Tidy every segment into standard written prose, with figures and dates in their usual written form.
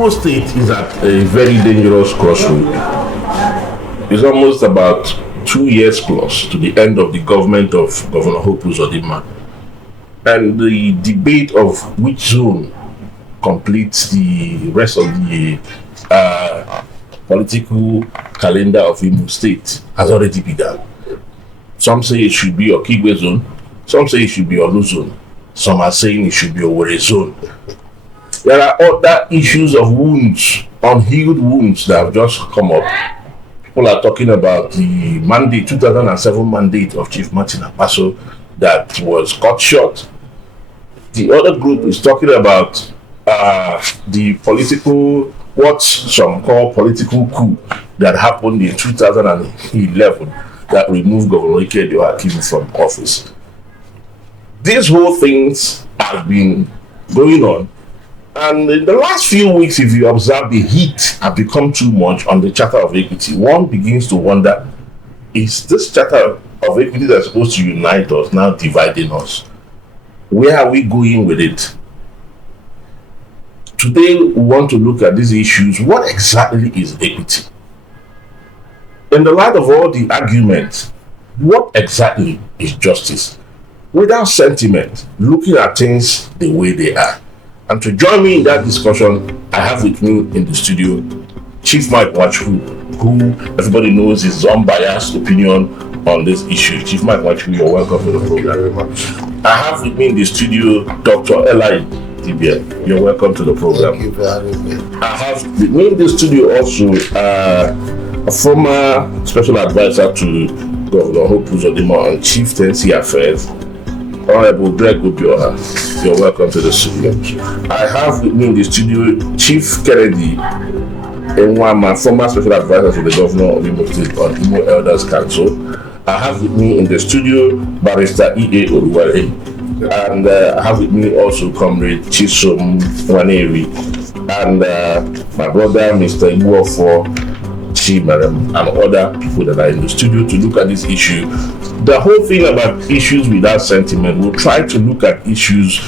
Imo State is at a very dangerous crossroad. It's almost about 2 years plus to the end of the government of Governor Hope Uzodinma. And the debate of which zone completes the rest of the political calendar of Imo State has already begun. Some say it should be Okigwe zone, some say it should be Olu zone, some are saying it should be Owerri zone. There are other issues of wounds, unhealed wounds that have just come up. People are talking about the mandate, 2007 mandate of Chief Martin Apaso that was cut short. The other group is talking about the political, what some call political coup that happened in 2011 that removed Governor Ikedio Hakim from office. These whole things have been going on, and in the last few weeks, if you observe, the heat have become too much on the Charter of Equity. One begins to wonder, is this Charter of Equity that's supposed to unite us now dividing us? Where are we going with it? Today, we want to look at these issues. What exactly is equity? In the light of all the arguments, what exactly is justice? Without sentiment, looking at things the way they are. And to join me in that discussion, I have with me in the studio Chief Mike Nwachukwu, who everybody knows his unbiased opinion on this issue. Chief Mike Nwachukwu, you're welcome to the program. Very much. I have with me in the studio Dr. Eli Dibia. You're welcome to the program. Thank you for having me. I have with me in the studio also a former special advisor to Governor Hope Uzodinma on Chieftaincy Affairs, Honorable Greg Obioha. You're welcome to the studio. I have with me in the studio Chief Kennedy Enwama, former special advisor to the Governor of Imo State on Imo Elders Council. I have with me in the studio Barrister E.A. Oluwale, and I have with me also Comrade Chisom Waneri, and my brother Mr. Ibuofo Chimarem, and other people that are in the studio to look at this issue. The whole thing about issues without sentiment, we'll try to look at issues,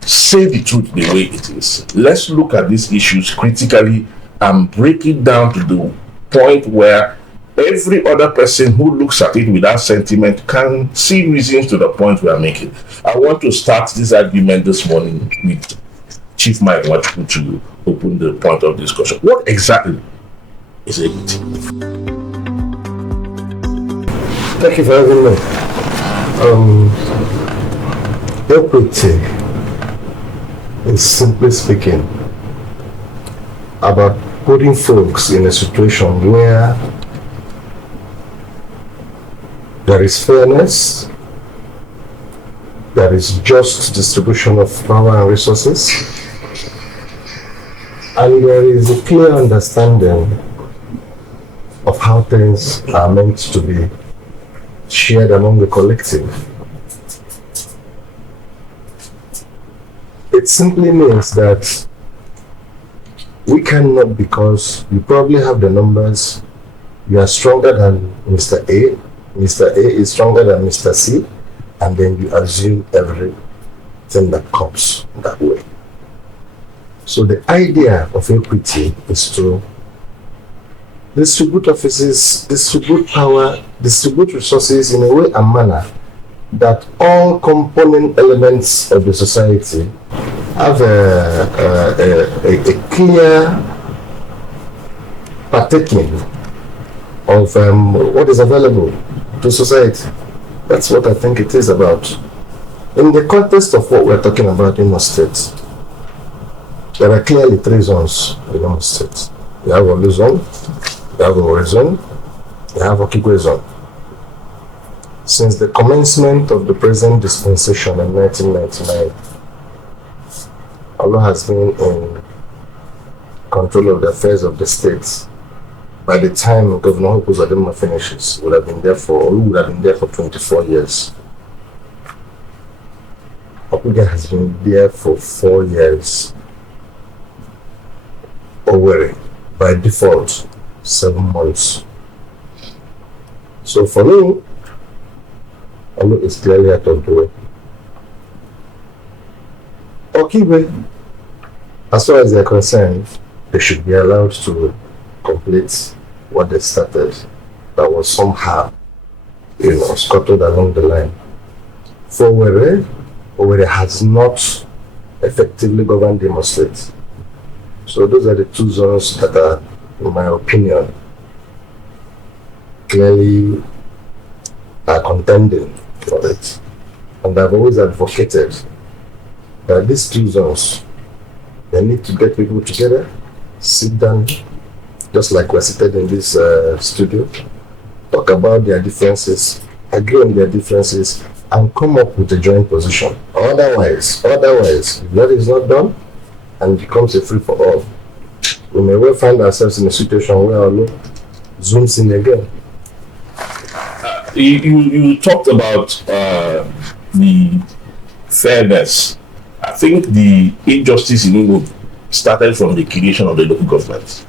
say the truth the way it is. Let's look at these issues critically and break it down to the point where every other person who looks at it without sentiment can see reasons to the point we are making. I want to start this argument this morning with Chief Mike Nwachukwu to open the point of discussion. What exactly is equity? Thank you for having me. Equity is, simply speaking, about putting folks in a situation where there is fairness, there is just distribution of power and resources, and there is a clear understanding of how things are meant to be shared among the collective. It simply means that we cannot, because you probably have the numbers, you are stronger than Mr. A, Mr. A is stronger than Mr. C, and then you assume everything that comes that way. So the idea of equity is to distribute offices, distribute power, distribute resources in a way and manner that all component elements of the society have a clear partaking of what is available to society. That's what I think it is about. In the context of what we're talking about in Imo State, there are clearly three zones in Imo State. You have Olu zone, you have Owerri zone, you have Okigwe zone. Since the commencement of the present dispensation in 1999, Olu has been in control of the affairs of the state. By the time Governor Hope Uzodinma finishes, would have been there for 24 years. Okigwe has been there for 4 years. Owerri, by default, 7 months. So for me, Olu is clearly out of the way. Okigwe, as far as they're concerned, they should be allowed to complete what they started that was somehow, scuttled along the line. For Owerri has not effectively governed Imo State. So those are the two zones that are, in my opinion, clearly are contending for it. And I've always advocated that these two zones, they need to get people together, sit down, just like we're seated in this studio, talk about their differences, agree on their differences, and come up with a joint position. Otherwise, if that is not done and becomes a free-for-all, we may well find ourselves in a situation where our law zooms in again. You talked about the fairness. I think the injustice in Imo started from the creation of the local government.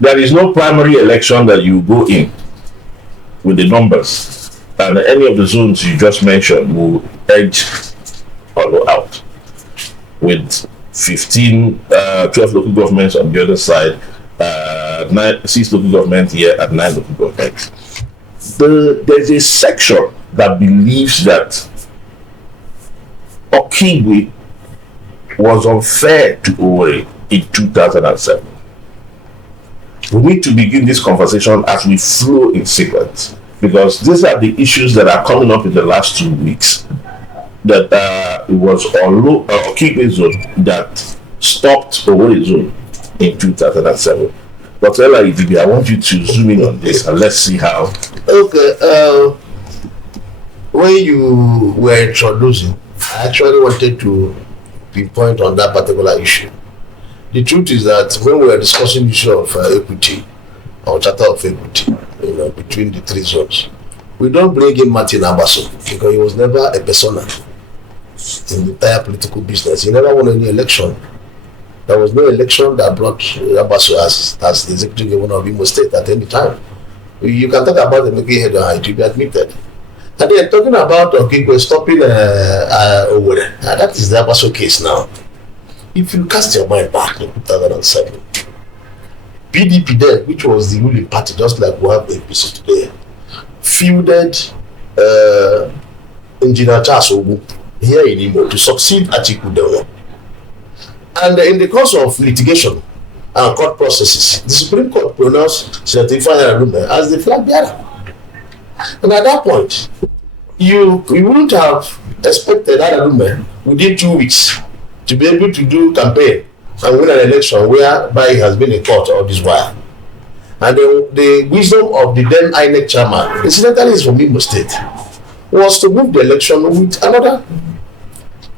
There is no primary election that you go in with the numbers, and any of the zones you just mentioned will edge or go out with 12 local governments on the other side, 6 local governments here and 9 local governments. There's a section that believes that Okigwe was unfair to Owerri in 2007. We need to begin this conversation as we flow in sequence, because these are the issues that are coming up in the last 2 weeks. That it was Okigwe zone that stopped Owerri zone in 2007. But I want you to zoom in on this and let's see how. Okay, when you were introducing, I actually wanted to pinpoint on that particular issue. The truth is that when we were discussing the issue of equity or charter of equity, between the 3 zones, we don't bring in Martin Abaso because he was never a persona in the entire political business. He never won any election. There was no election that brought Abaso as the executive governor of Imo State at any time. You can talk about the making head on it, to be admitted. And they are talking about Okigwe stopping Owerri. That is the Abaso case now. If you cast your mind back in 2007, PDP then, which was the ruling party, just like we have APC today, fielded Engineer Charles Ogu here in Imo to succeed Atiku Dewo. And in the course of litigation and court processes, the Supreme Court pronounced Senator Ifeanyi Alume as the flag bearer. And at that point, you wouldn't have expected that Alume within 2 weeks to be able to do campaign and win an election whereby he has been in court all this while. And the wisdom of the then INEC chairman, incidentally is from Imo State, was to move the election with another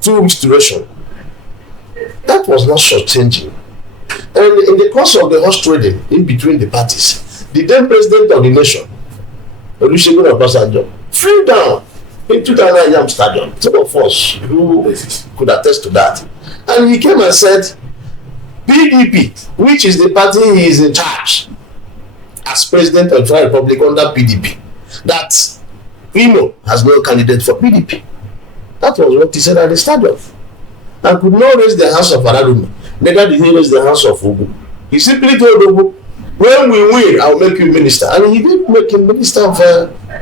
2 weeks duration. That was not short-changing. And in the course of the horse trading in between the parties, the then president of the nation, Olusegun Obasanjo, flew down into the Yam Stadium. Some of us who could attest to that. And he came and said, PDP, which is the party he is in charge as president of the Republic under PDP, that Imo has no candidate for PDP. That was what he said at the stadium. And could not raise the hands of Aradume. Neither did he raise the hands of Ogu. He simply told Ogu, when we win, I'll make you minister. And he did make him minister of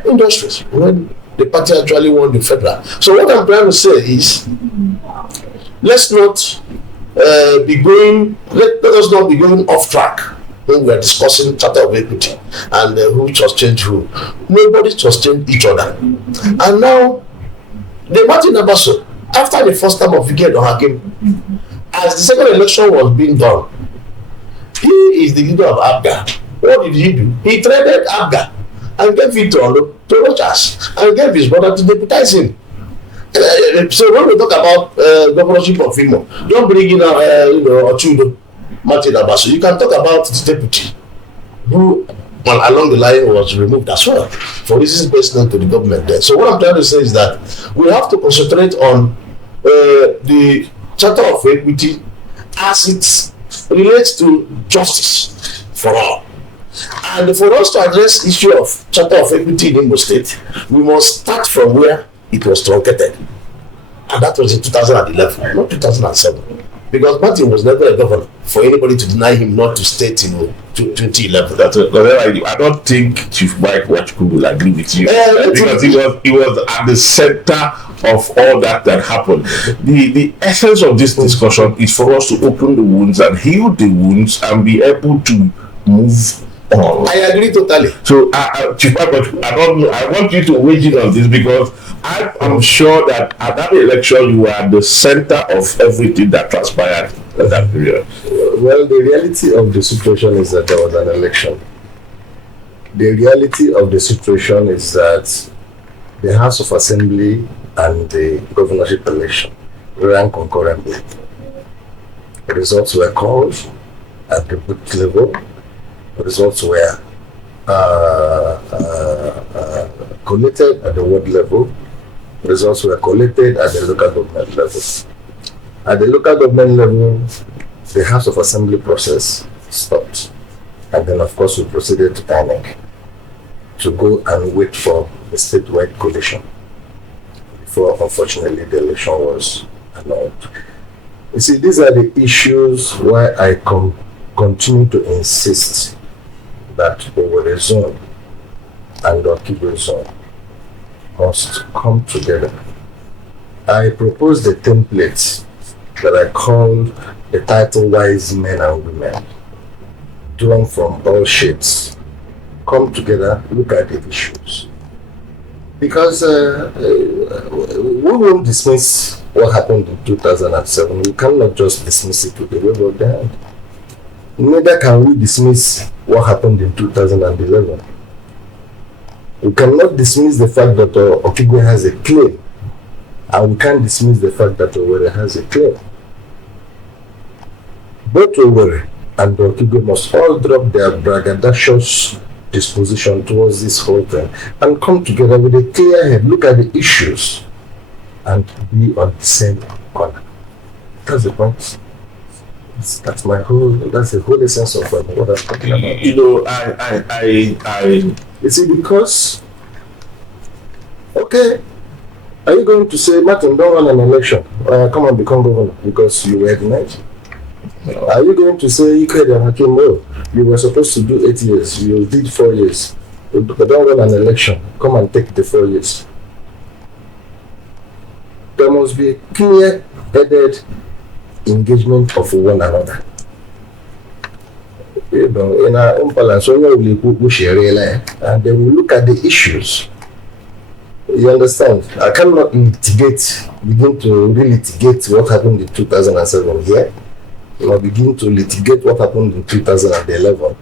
industries when the party actually won the federal. So what I'm trying to say is, let's not be going, let us not be going off track when we are discussing charter of equity and who sustained who. Nobody sustained each other. And now, the Martin Abaso, after the first time of Fikir Hakim, as the second election was being done, he is the leader of ABGA. What did he do? He traded ABGA and gave it to Rochas and gave his brother to deputize him. So when we talk about governorship of Imo, don't bring in Ochudo, Martin Abaso. You can talk about the deputy who along the line was removed as well for reasons best known to the government there. So what I'm trying to say is that we have to concentrate on the charter of equity as it relates to justice for all. And for us to address the issue of charter of equity in Imo State, we must start from where it was truncated. And that was in 2011, not 2007. because Martin was never a governor for anybody to deny him not to state, 2011. I don't think Chief Mike Wachukwu will agree with you because he was at the center of all that happened. The essence of this discussion is for us to open the wounds and heal the wounds and be able to move on. I agree totally. So, Chief Mike Wachukwu, I don't know. I want you to weigh in on this because I'm sure that at that election you were at the center of everything that transpired at that period. Well, the reality of the situation is that there was an election. The reality of the situation is that the House of Assembly and the governorship election ran concurrently. The results were called at the booth level. The results were collated at the ward level. Results were collated at the local government level. At the local government level, the House of Assembly process stopped. And then, of course, we proceeded to panic to go and wait for the statewide coalition before, unfortunately, the election was annulled. You see, these are the issues why I continue to insist that Owerri zone and Okigwe zone must come together. I proposed a template that I called the title Wise Men and Women, drawn from all shades. Come together, look at the issues. Because we won't dismiss what happened in 2007. We cannot just dismiss it with a wave of the hand. Neither can we dismiss what happened in 2011. We cannot dismiss the fact that Okigwe has a claim, and we can't dismiss the fact that Owerri has a claim. Both Owerri and Okigwe must all drop their braggadocious disposition towards this whole thing and come together with a clear head, look at the issues, and be on the same corner. That's the point. That's the whole essence of what I'm talking about. You see, because, okay, are you going to say, Martin, don't run an election, come and become governor because you were denied? No. Are you going to say, Ike and Hakim, no, you were supposed to do 8 years, you did 4 years, but don't run an election, come and take the 4 years? There must be a clear-headed engagement of one another. In our own balance, and then we look at the issues. You understand? I cannot begin to litigate what happened in 2007 here. Or begin to litigate what happened in 2011.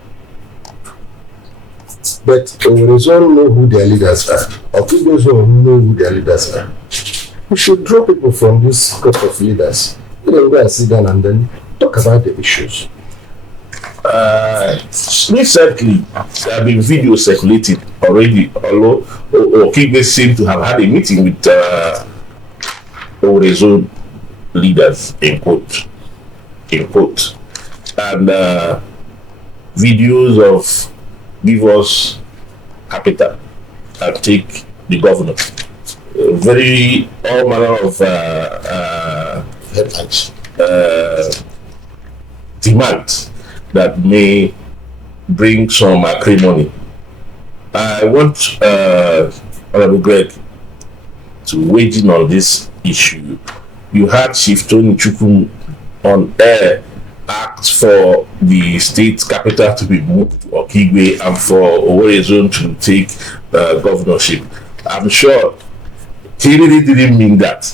But Owerri know who their leaders are. Okigwe know who their leaders are. We should draw people from this group of leaders. Then go and sit down and then talk about the issues. Recently, there have been videos circulated already. Although Okigwe seemed to have had a meeting with Owerri leaders, in quote, and videos of give us capital and take the governor. Very all manner of demands that may bring some acrimony. I want Honorable Greg to weigh in on this issue. You had Chief Tony Chukwu on air asked for the state capital to be moved to Okigwe and for Owerri zone to take governorship. I'm sure he really didn't mean that.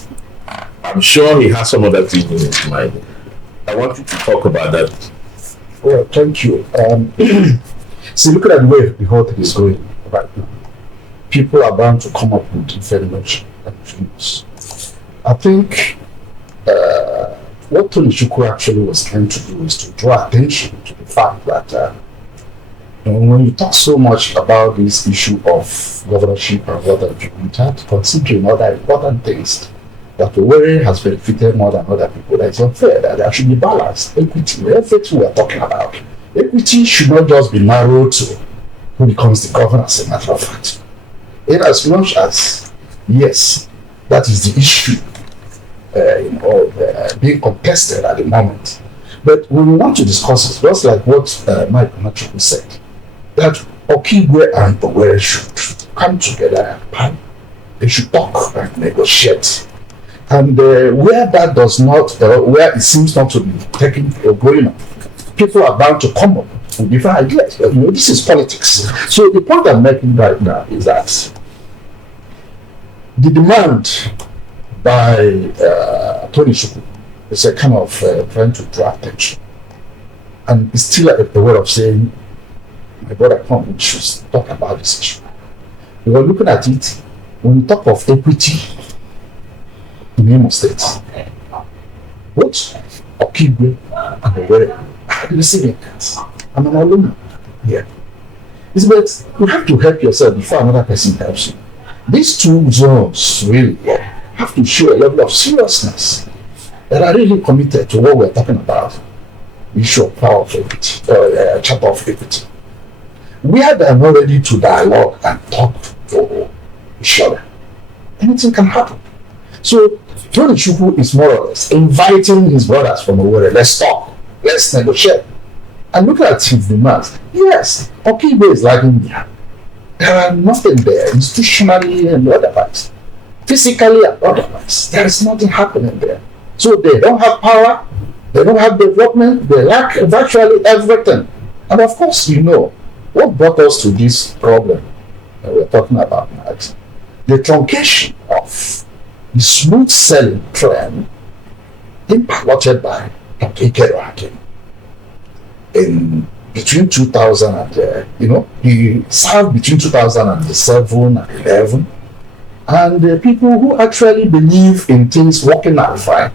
I'm sure he has some other thing in his mind. I want you to talk about that. Well, thank you. See, looking at the way the whole thing is going right now, people are bound to come up with information and views. I think what Tony Chukwu actually was trying to do is to draw attention to the fact that when you talk so much about this issue of governorship and what have you, you have to consider other important things. That Owerri has benefited more than other people. That it's unfair, that there should be balance, equity, everything we are talking about. Equity should not just be narrowed to who becomes the governor, as a matter of fact. In as much as, yes, that is the issue being contested at the moment. But when we want to discuss it, just like what Mike Onachukwu said, that Okigwe and Owerri should come together and they should talk and negotiate. And where that does not, where it seems not to be taking or going on, people are bound to come up with different ideas. This is politics. So the point I'm making right now is that the demand by Tony Shuku is a kind of trying to draw attention. And it's still a way of saying, my brother, come, we should talk about this issue. We were looking at it, when we talk of equity in Imo State, both Okigwe and Owerri are receiving it. I'm an alumni here. It's but you have to help yourself before another person helps you. These two zones really have to show a level of seriousness that are really committed to what we're talking about. The issue of power of equity, chapter of equity. We are not ready to dialogue and talk to each other. Anything can happen. So Tony Shuku is more or less inviting his brothers from Owerri. Let's talk. Let's negotiate. And look at his demands. Yes, Okigwe is like India. There are nothing there, institutionally and otherwise. Physically and otherwise. There is nothing happening there. So they don't have power, they don't have development, they lack virtually everything. And of course, what brought us to this problem that we're talking about now is the truncation of the smooth selling trend piloted by Dr. Ikeru Hakim in between 2000 and he served between 2007 and 11, and people who actually believe in things working out fine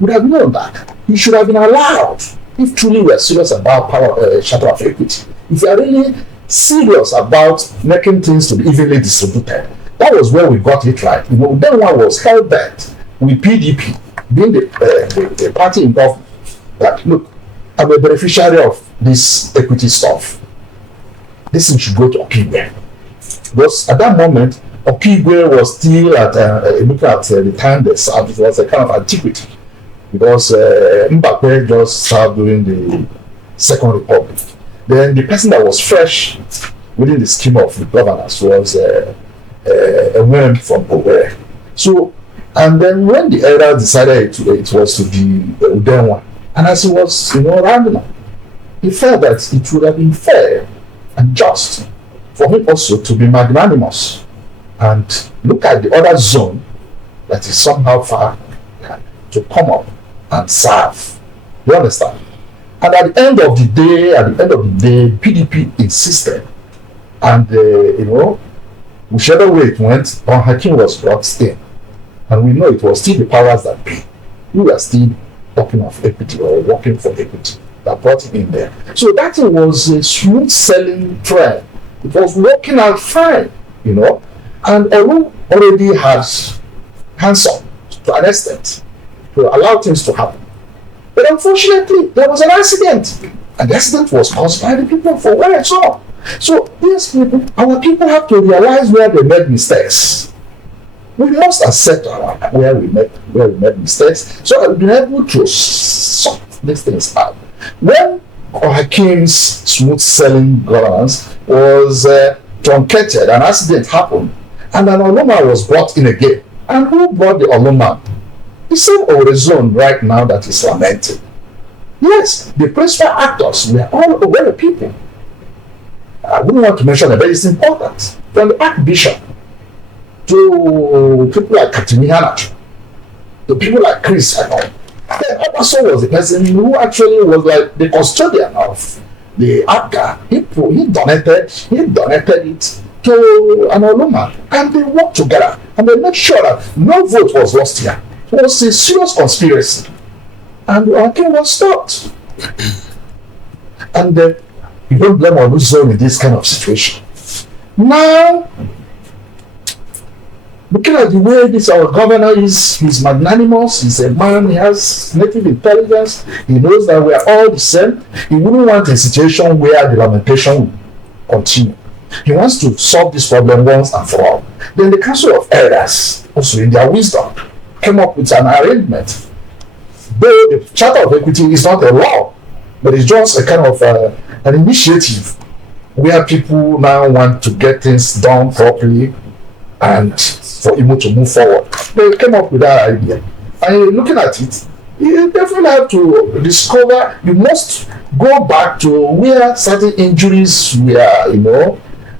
would have known that he should have been allowed, if truly we are serious about power, chapter of equity, if we are really serious about making things to be evenly distributed. That was where we got it right. Then one was hell bent with PDP being the party in government that look, I'm a beneficiary of this equity stuff. This thing should go to Okigwe. Because at that moment, Okigwe was still at looking at the time they served, it was a kind of antiquity. Because Mbappe just served during the Second Republic. Then the person that was fresh within the scheme of the governance was a woman from Owerri. So, and then when the elder decided it was to be Udenwa, and as he was, rounding up, he felt that it would have been fair and just for him also to be magnanimous and look at the other zone that is somehow far to come up and serve. You understand? And at the end of the day, PDP insisted, and whichever way it went, Don Hakim was brought in, and we know it was still the powers that be. We were still talking of equity or working for equity that brought it in there. So that was a smooth selling trend. It was working out fine, and Olu already has hands on to an extent to allow things to happen. But unfortunately, there was an accident, and the accident was caused by the people for where it's all. So these people, our people have to realize where they made mistakes. We must accept where we made mistakes, so that we've been able to sort these things out. When Hakim's smooth selling governance was truncated, an accident happened, and an Oloma was brought in again. And who brought the Oloma? The same Orezone right now that is lamenting. Yes, the principal actors were all Owerri people. I wouldn't want to mention it, but it's important. From the Archbishop to people like Katimiana, to people like Chris and all. Then also was the person who actually was like the custodian of the Arca. He donated it to an Oloma, and they worked together, and they made sure that no vote was lost here. It was a serious conspiracy, and Hakim was stopped. And you don't blame Oluzone in this kind of situation. Now, looking at the way this our governor is, he's magnanimous, he's a man, he has native intelligence, he knows that we are all the same. He wouldn't want a situation where the lamentation will continue. He wants to solve this problem once and for all. Then the Council of Elders, also in their wisdom, came up with an arrangement. Though the Charter of Equity is not a law, but it's just a kind of an initiative where people now want to get things done properly and for Imo to move forward. They came up with that idea. And looking at it, you definitely have to discover, you must go back to where certain injuries were,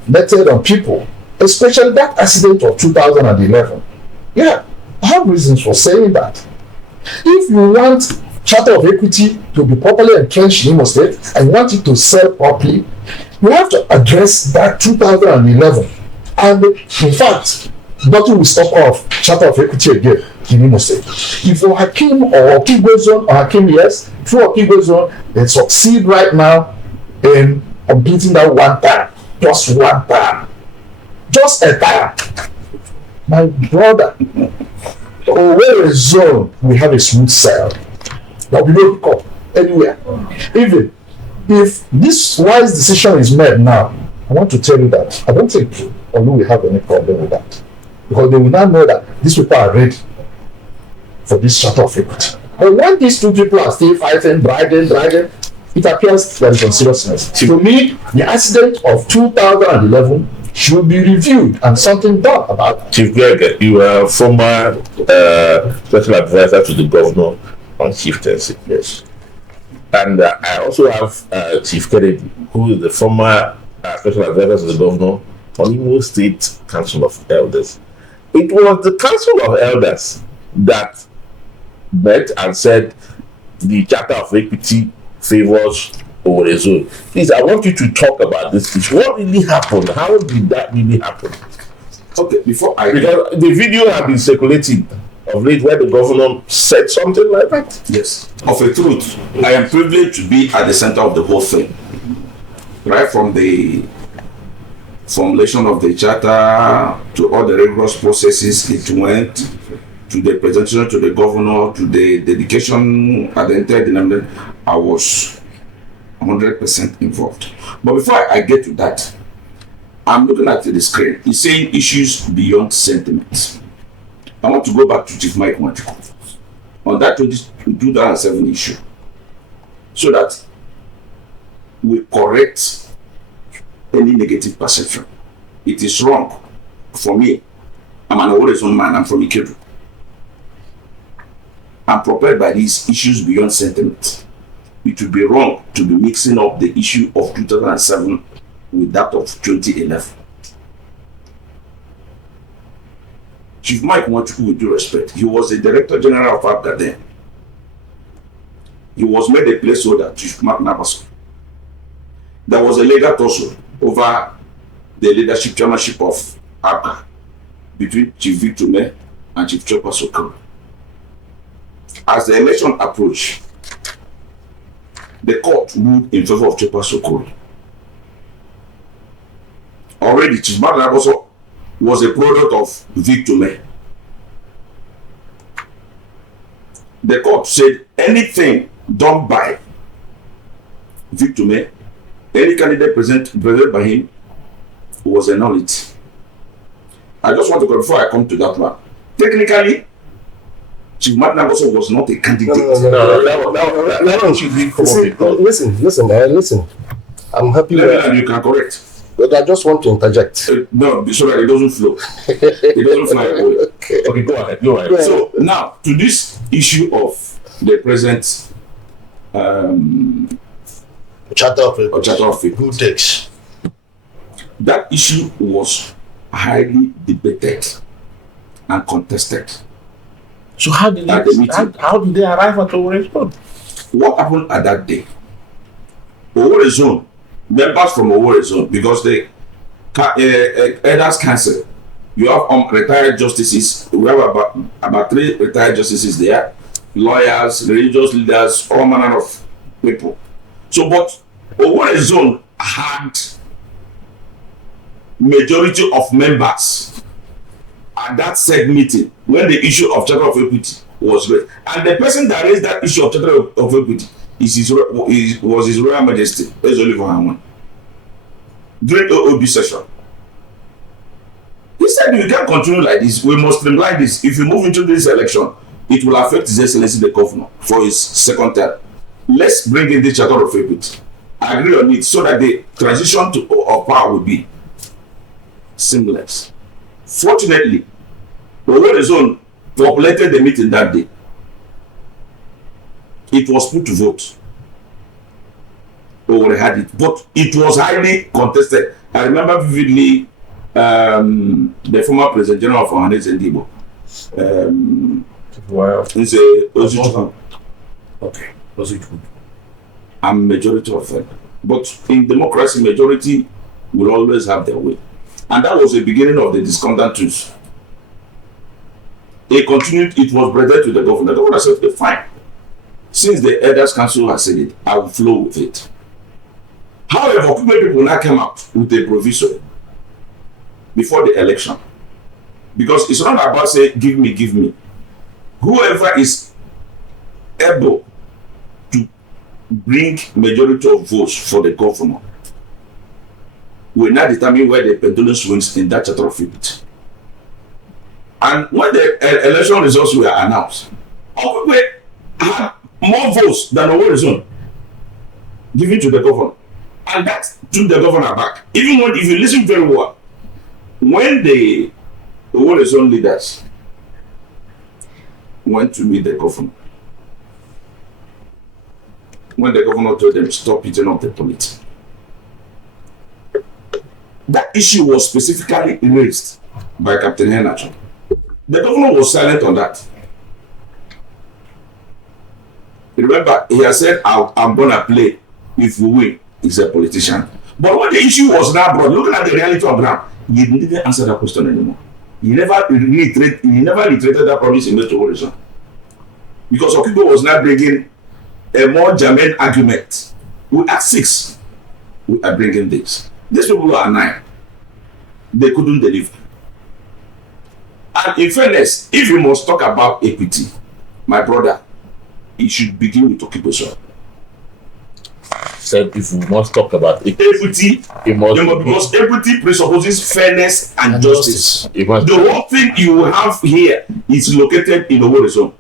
meted on people, especially that accident of 2011. Yeah, I have reasons for saying that. If you want Charter of Equity to be properly entrenched in Imo State and you want it to sell properly, you have to address that 2011. And in fact, nothing will stop off Charter of Equity again in Imo State. If for Hakim or Okigwe or Hakim, yes, through Okigwe they succeed right now in completing that one time, just one time, just a time. My brother, Owerri zone, we have a smooth sale. There will be no hiccup anywhere. Even if this wise decision is made now, I want to tell you that I don't think Olu will have any problem with that. Because they will now know that these people are ready for this Charter of Equity. But when these two people are still fighting, dragging, it appears there is some seriousness. To me, the accident of 2011 should be reviewed and something done about it. Chief Greg, you are former special advisor to the governor on chieftaincy. Yes. And I also have Chief Kennedy, who is the former special advisor to the governor on Imo State Council of Elders. It was the Council of Elders that met and said the Charter of Equity favors Owerri zone. Please, I want you to talk about this issue. What really happened? How did that really happen? Okay, because The video has been circulating of late where the governor said something like that. yes, of a truth, I am privileged to be at the center of the whole thing. Right from the formulation of the charter to all the rigorous processes it went, to the presentation to the governor, to the dedication at the entire denomination, I was 100% involved. But before I get to that, I'm looking at the screen. It's saying issues beyond sentiments. I want to go back to Chief Mike Nwachukwu on that 2007 issue, so that we correct any negative perception. It is wrong for me. I'm an Owerri man. I'm from Ikedu. I'm propelled by these issues beyond sentiment. It would be wrong to be mixing up the issue of 2007 with that of 2011. Chief Mike Nwachukwu, with due respect, he was the Director General of APGA then. He was made a placeholder, Chief Mark Nabaso. There was a legal tussle over the leadership chairmanship of APGA between Chief Victor Meh and Chief Chopper Sokoro. As the election approached, the court ruled in favor of Chopper Sokoro. Already, Chief Mark Nabaso was a product of Victor Meh. The court said anything done by Victor Meh, any candidate presented by him, was a nullity. I just want to go before I come to that one. Technically, Chief Mark Nabaso was not a candidate. That should be Listen. I'm happy. And you can correct. But I just want to interject. No, so that it doesn't flow. It doesn't fly away. Okay, go ahead. So now to this issue of the present Charter of Equity. Charter of Equity. Who takes? That issue was highly debated and contested. So how did At the meeting. how did they arrive at Owerri zone? What happened at that day? Owerri zone, members from Owerri zone, because the Elders Council, you have retired justices. We have about 3 retired justices there, lawyers, religious leaders, all manner of people. So, but Owerri zone had majority of members at that said meeting when the issue of Charter of Equity was raised. And the person that raised that issue of Charter of Equity was His Royal Majesty, Eze Oliver Hamon, during the OB session. He said, "You can't continue like this. We must streamline this. If you move into this election, it will affect His Excellency the Governor for his second term. Let's bring in the Charter of Equity. Agree on it so that the transition of power will be seamless." Fortunately, the zone populated the meeting that day. It was put to vote. We had it, but it was highly contested. I remember vividly the former President General of Ohanes Ndibo. He's a Ozuchukwu. Okay, Ozuchukwu. I'm majority of them. But in democracy, majority will always have their way. And that was the beginning of the discordant truce. It continued, it was breaded to the governor. The governor said, okay, fine. Since the Elders Council has said it, I will flow with it. However, people now came out with a proviso before the election. Because it's not about saying, give me, give me. Whoever is able to bring majority of votes for the governor will now determine where the pendulum swings in that Charter of Equity. And when the election results were announced, Okigwe had more votes than Owerezon given to the governor. And that took the governor back. Even when, if you listen very well, when the Owerezon leaders went to meet the governor, when the governor told them stop eating up the politics, that issue was specifically raised by Captain Henacho. The governor was silent on that. Remember, he has said, I'm going to play if we win. He's a politician. But when the issue was now brought, looking at the reality of ground, he didn't answer that question anymore. He never reiterated that promise in the Owerezon. Because Okigwe was now bringing a more germane argument. We are 6. We are bringing this. These people are 9. They couldn't deliver. And in fairness, if you must talk about equity, my brother, it should begin with Okigwe. Said if we must talk about equity, because equity presupposes fairness and justice. The whole thing you have here is located in Owerezon.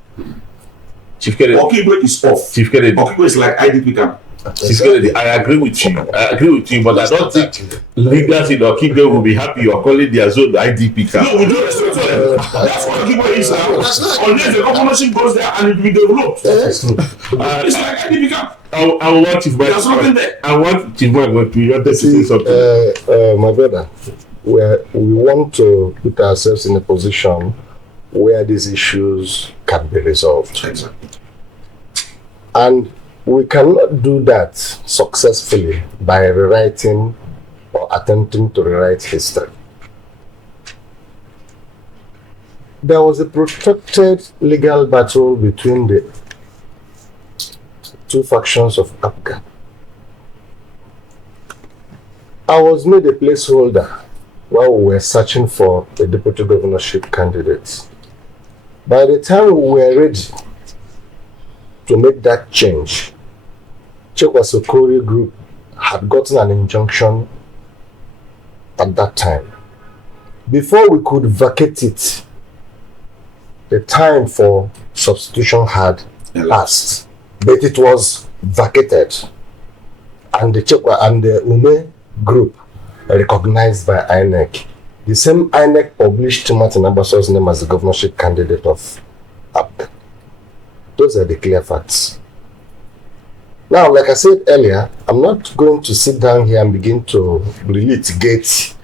Okigwe is off. Okigwe is like IDP camp. I agree with you. But I don't think leaders in Okigwe will be happy you are calling their zone the IDP camp. No, we don't respect them. That's what Okigwe is now. Unless the governorship goes there and it will be developed. It's like IDP camp. I want Chief Mike. There's nothing there. I want Chief Mike to say something. My brother, we want to put ourselves in a position where these issues can be resolved. Exactly. And we cannot do that successfully by rewriting or attempting to rewrite history. There was a protracted legal battle between the two factions of APGA. I was made a placeholder while we were searching for a deputy governorship candidate. By the time we were ready to make that change, Chekwasokori group had gotten an injunction at that time. Before we could vacate it, the time for substitution had passed, but it was vacated, and the Chekwa and the Ume group recognized by INEC. The same INEC published Martin Abaso's name as the governorship candidate of APGA. Those are the clear facts. Now, like I said earlier, I'm not going to sit down here and begin to relitigate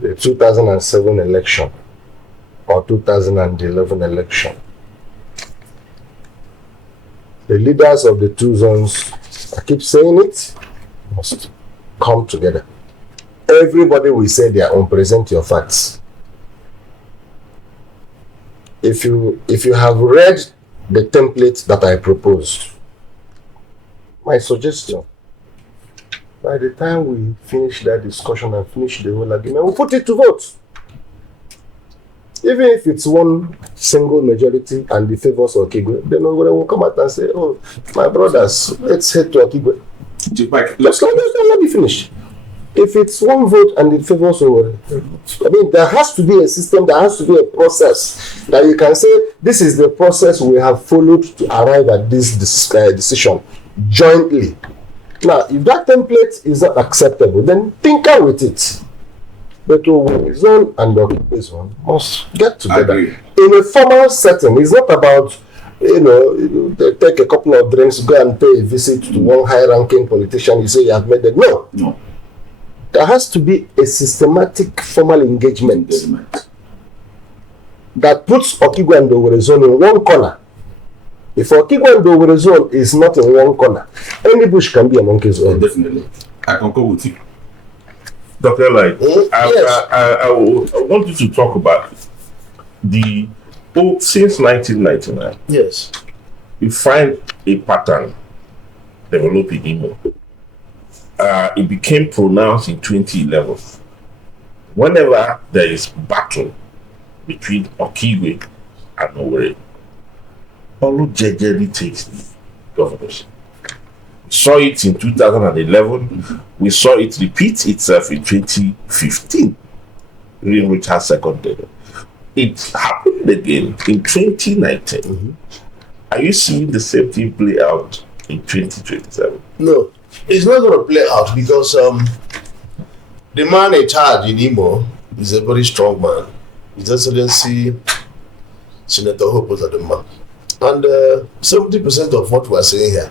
the 2007 election or 2011 election. The leaders of the two zones, I keep saying it, must come together. Everybody will say their own, present your facts. If you have read the template that I proposed, my suggestion, by the time we finish that discussion and finish the whole argument, we'll put it to vote. Even if it's one single majority and the favors of Okigwe, then nobody will come out and say, oh, my brothers, let's head to Okigwe. Let me finish. if it's one vote and it favors over, I mean, there has to be a system, there has to be a process that you can say, this is the process we have followed to arrive at this decision jointly. Now, if that template is not acceptable, then tinker with it. But zone and the zone must get together in a formal setting. It's not about, they take a couple of drinks, go and pay a visit to one high-ranking politician. You say you have made it. No. There has to be a systematic formal engagement that puts Okigwe and Owerri zone in one corner. If Okigwe and Owerri zone is not in one corner, any bush can be a monkey's zone. Definitely. I concur with you. Dr. Light, Yes. I want you to talk about since 1999. Yes. You find a pattern developing in Imo. It became pronounced in 2011. Whenever there is battle between Okigwe and Owerri, Olu Jejeli takes the governorship. We saw it in 2011. We saw it repeat itself in 2015, during Richard's second term. It happened again in 2019. Are you seeing the same thing play out in 2027? No, it's not going to play out because the man in charge in Imo is a very strong man. His Excellency Senator Hope was the man. And 70% of what we are saying here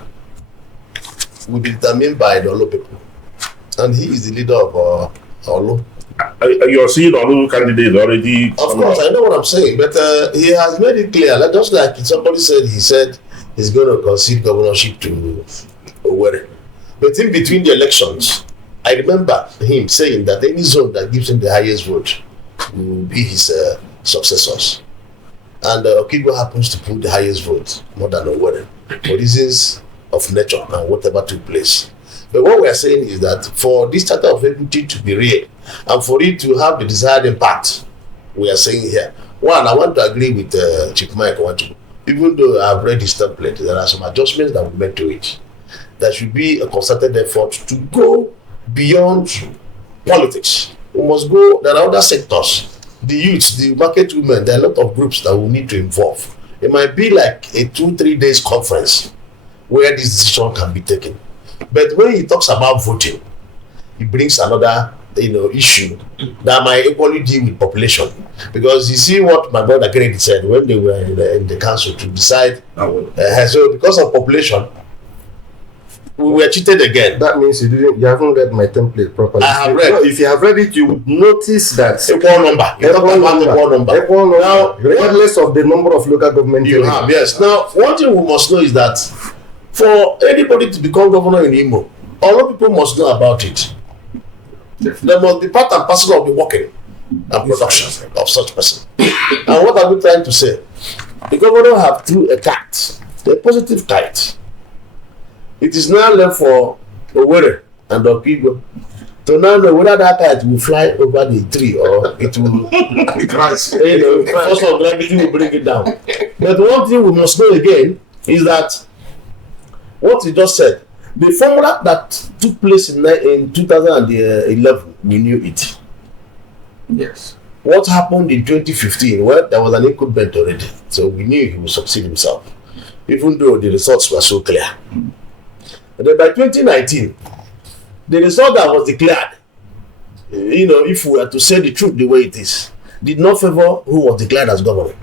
will be determined by the Olo people. And he is the leader of Olo. You're seeing Olu candidates already. Of course, I know what I'm saying, but he has made it clear, just like somebody said, he said he's going to concede governorship to Owerri. But in between the elections, I remember him saying that any zone that gives him the highest vote will be his successors. And Okigwe happens to put the highest vote, more than Owerri, for reasons of nature and whatever took place. But what we are saying is that for this charter of equity to be real and for it to have the desired impact, we are saying here, one, I want to agree with Chief Mike Wanchu. Even though I've read his template, there are some adjustments that we made to it. There should be a concerted effort to go beyond politics. We must go, there are other sectors, the youth, the market women, there are a lot of groups that we need to involve. It might be like a 2-3 days conference where this decision can be taken. But when he talks about voting, he brings another issue that might equally deal with population. Because you see what my brother Kennedy said when they were in the council to decide. So because of population, we were cheated again. That means you haven't read my template properly. I have read. If you have read it, you would notice that Equal number. You talk about equal number. Equal number. Now, regardless of the number of local government you have, yes. Now, one thing we must know is that for anybody to become governor in Imo, all people must know about it. There must be part and parcel of the working and production of such person. And what are we trying to say? The governor have through a kite, a positive kite. It is now left for Owerri and Okigwe to now know whether that kite will fly over the tree or it will crash. Force of gravity will bring it down. But one thing we must know again is that what you just said, the formula that took place in 2011, we knew it. Yes. What happened in 2015? Well, there was an incumbent already, so we knew he would succeed himself, even though the results were so clear. And then by 2019, the result that was declared, if we were to say the truth the way it is, did not favor who was declared as governor.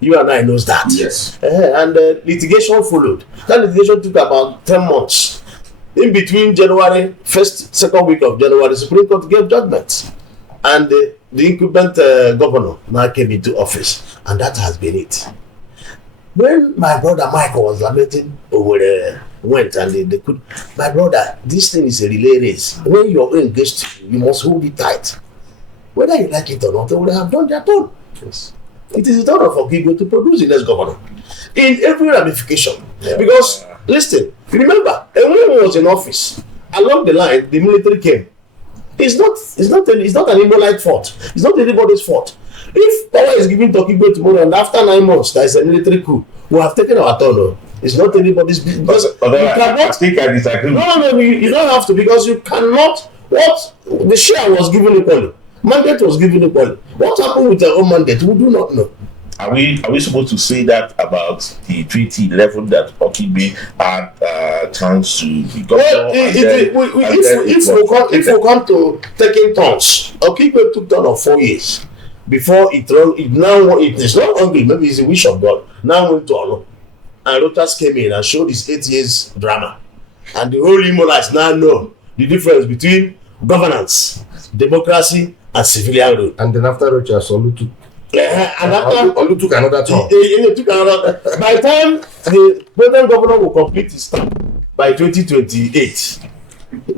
You and I knows that. Yes. And litigation followed. That litigation took about 10 months. In between January, second week of January, the Supreme Court gave judgment. And the incumbent governor now came into office. And that has been it. When my brother Michael was lamenting over went and they could, my brother, this thing is a relay race. When you're engaged, you must hold it tight. Whether you like it or not, they would have done their turn. Yes. It is the turn of Okigwe to produce the next governor in every ramification. Yeah. Because listen, remember, when he was in office, along the line, the military came. It's not an Imolite fault. It's not anybody's fault. If power is given to Okigwe tomorrow and after 9 months there is a military coup, we have taken our turn. It's not anybody's business. Because you cannot. I think I disagree. No, you don't have to, because you cannot What the share was given equally, mandate was given equally. What happened with their own mandate? We do not know. Are we supposed to say that about the 2011 that Okibe had chance to be governor? Well, if we come to taking turns, Okibe took turn of 4 years before it is not only, maybe it's a wish of God, now went to Olo. And Rotas came in and showed his 8 years drama. And the whole Imola now know the difference between governance, democracy, and civilian rule. And then after Rochas, Olu Olu took another turn. He took another. By the time the present governor will complete his term by 2028,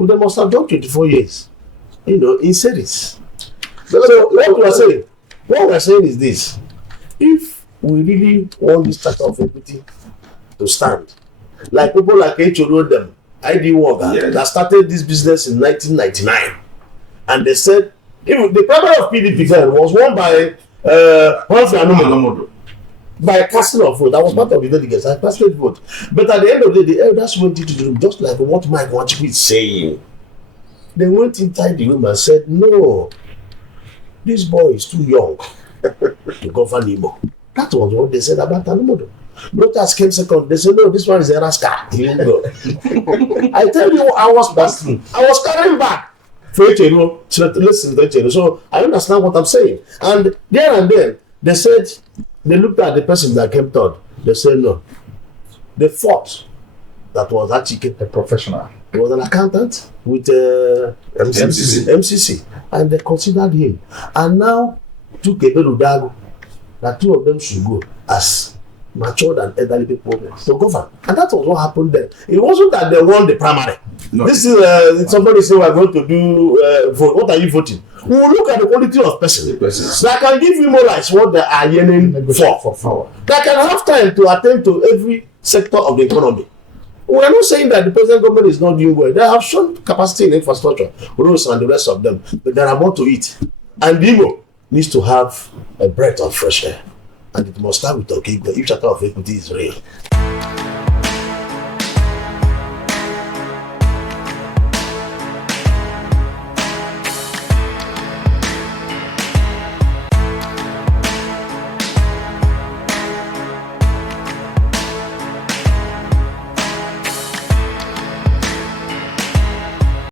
they must have done 24 years, in series. So what we are saying is this: if we really want this type of equity to stand, like people like H.O. them, ID Worker, that started this business in 1999, and they said even the primary of PDP then was won by by a casting of vote. I was part of the delegates. I casted vote. But at the end of the day, the elders went into the room, just like what Mike Nwachukwu is saying. They went inside the room and said, no, this boy is too young to govern Imo. That was what they said about Anumodo. Lotus came second. They said, no, this one is a rascal. He won't go. I tell you, I was carrying back. Listen, so I understand what I'm saying. And there and then, they said, they looked at the person that came third. They said no. They thought that was actually A professional. he was an accountant with MCC. And they considered him. And now took a Dago that two of them should go as matured and elderly people to govern. And that was what happened then. It wasn't that they won the primary. No. This is somebody say we're going to do vote. What are you voting? We will look at the quality of person that can give you more like what they are yearning for. That can have time to attend to every sector of the economy. We are not saying that the present government is not doing well. They have shown capacity in infrastructure, roads and the rest of them, but there are more to it. And Imo needs to have a breath of fresh air. And it must start with Okigwe if chapter of equity is real.